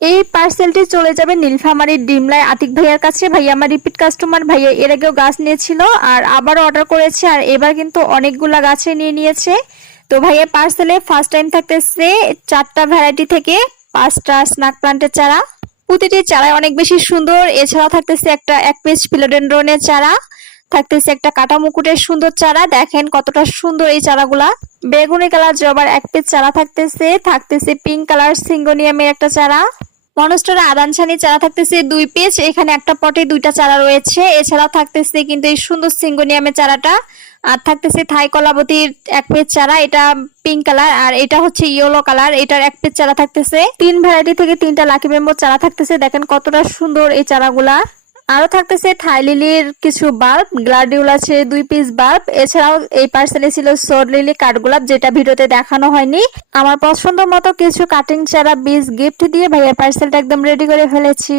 এই পার্সেলটি চলে যাবে নীলফামারীর ডিমলায় আতিক ভাইয়ার কাছে। ভাইয়া আমার রিপিট কাস্টমার, ভাইয়া এর আগেও গাছ নিয়েছিল আর আবারও অর্ডার করেছে, আর এবার কিন্তু অনেকগুলা গাছে নিয়ে নিয়েছে। তো ভাইয়া পার্সেলে ফার্স্ট টাইম থাকতেছে 4টা ভ্যারাইটি থেকে 5টা স্নাক প্লান্টের চারা। প্রতিটি চারাই অনেক বেশি সুন্দর। এছাড়াও থাকতেছে একটা 1 পিস ফিলোডেন্ড্রনের চারা, থাকতেছে একটা কাটা মুকুটের সুন্দর চারা। দেখেন কতটা সুন্দর এই চারাগুলা। বেগুনি কালার জবার 1 পিস চারা থাকতেছে পিঙ্ক কালার সিঙ্গোনিয়ামের একটা চারা। মনস্টার আদানছানি চারা থাকতেছে 2 পিস। এখানে একটা পটে 2টা চারা রয়েছে। এছাড়াও থাকতেছে কিন্তু এই সুন্দর সিঙ্গোনিয়ামের চারাটা। আর থাকতেছে থাই কলাবতীর 1 পিস চারা, এটা পিঙ্ক কালার, আর এটা হচ্ছে ইয়েলো কালার, এটার 1 পিস চারা থাকতেছে। 3 ভ্যারাইটি থেকে 3টা লাকি বেম্বো চারা থাকতেছে। দেখেন কতটা সুন্দর এই চারাগুলা। আরো থাকতেছে থাই লিলির কিছু বাল্ব, গ্লাডিউল আছে 2 পিস বাল্ব। এছাড়াও এই পার্সেলে ছিল সোর লিলি কাঠগোলাপ, যেটা ভিডিওতে দেখানো হয়নি। আমার পছন্দ মতো কিছু কাটিং চারা বীজ গিফট দিয়ে ভাইয়ার পার্সেলটা একদম রেডি করে ফেলেছি।